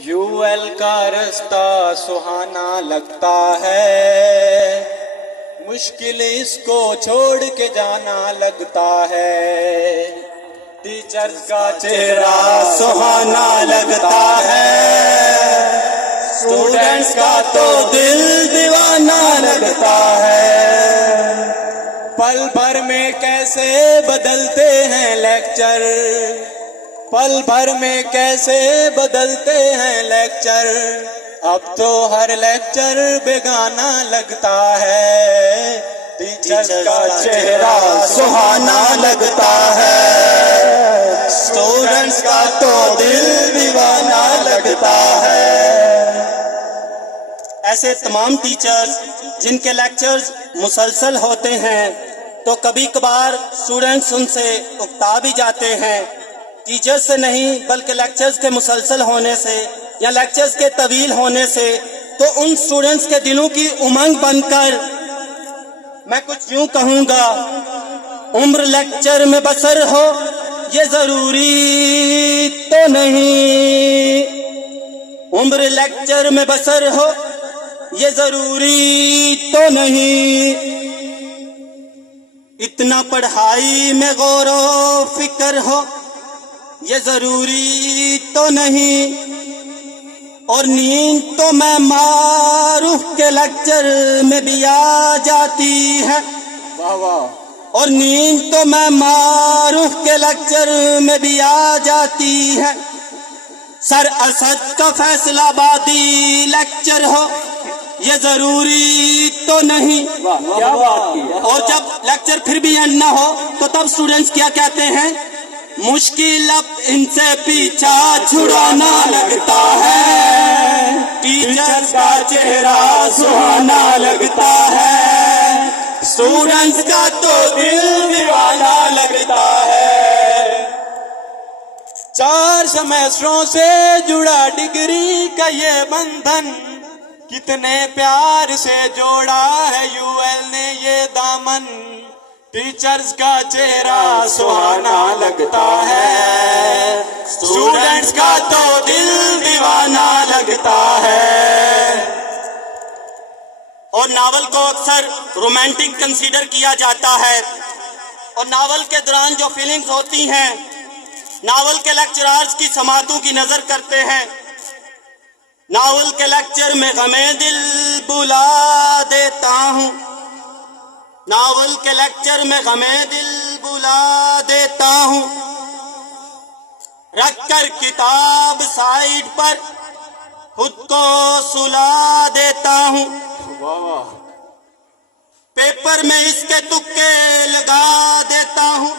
UL का रास्ता सुहाना लगता है, मुश्किल इसको छोड़ के जाना लगता है। टीचर्स का चेहरा सुहाना लगता है, स्टूडेंट्स का तो दिल दीवाना लगता है। पल भर में कैसे बदलते हैं लेक्चर, पल भर में कैसे बदलते हैं लेक्चर। अब तो हर लेक्चर बेगाना लगता है, टीचर्स का चेहरा सुहाना लगता है, स्टूडेंट्स का तो दिल दीवाना लगता है। ऐसे तमाम टीचर्स जिनके लेक्चर्स मुसलसल होते हैं तो कभी कभार स्टूडेंट्स उनसे उकता भी जाते हैं। टीचर्स से नहीं बल्कि लेक्चर्स के मुसलसल होने से या लेक्चर्स के तवील होने से तो उन स्टूडेंट्स के दिलों की उमंग बनकर मैं कुछ यूं कहूँगा, उम्र लेक्चर में बसर हो ये जरूरी तो नहीं, उम्र लेक्चर में बसर हो ये जरूरी तो नहीं। इतना पढ़ाई में गौर फिक्र हो ये जरूरी तो नहीं, और नींद तो मैं मारूफ के लेक्चर में भी आ जाती है। वाह वाह। और नींद तो मैं मारूफ के लेक्चर में भी आ जाती है। सर असद का फैसलाबादी लेक्चर हो ये जरूरी तो नहीं। क्या बात की। और जब लेक्चर फिर भी एंड ना हो तो तब स्टूडेंट्स क्या कहते हैं, मुश्किल अब इनसे पीछा छुड़ाना लगता है, टीचर्स का चेहरा सुहाना लगता है, स्टूडेंट्स का तो दिल दीवाना लगता है। 4 सेमेस्टरों से जुड़ा डिग्री का ये बंधन, कितने प्यार से जोड़ा है यूएल ने ये दामन। टीचर्स का चेहरा सुहाना लगता है, स्टूडेंट्स का तो दिल दीवाना लगता है। और नावल को अक्सर रोमांटिक कंसीडर किया जाता है, और नावल के दौरान जो फीलिंग्स होती हैं नावल के लेक्चरर्स की समातों की नजर करते हैं। नावल के लेक्चर में गमे दिल बुला देता हूँ, नावल के लेक्चर में गमे दिल बुला देता हूँ, रखकर किताब साइड पर खुद को सुला देता हूँ। पेपर में इसके तुक्के लगा देता हूँ,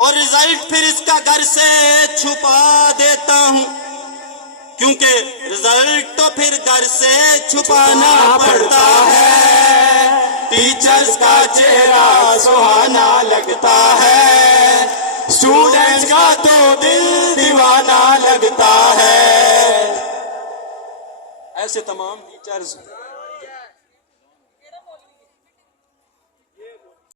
और रिजल्ट फिर इसका घर से छुपा देता हूँ, क्योंकि रिजल्ट तो फिर घर से छुपाना पड़ता है। टीचर्स का चेहरा सुहाना लगता है, स्टूडेंट्स का तो दिल दीवाना लगता है। ऐसे तमाम टीचर्स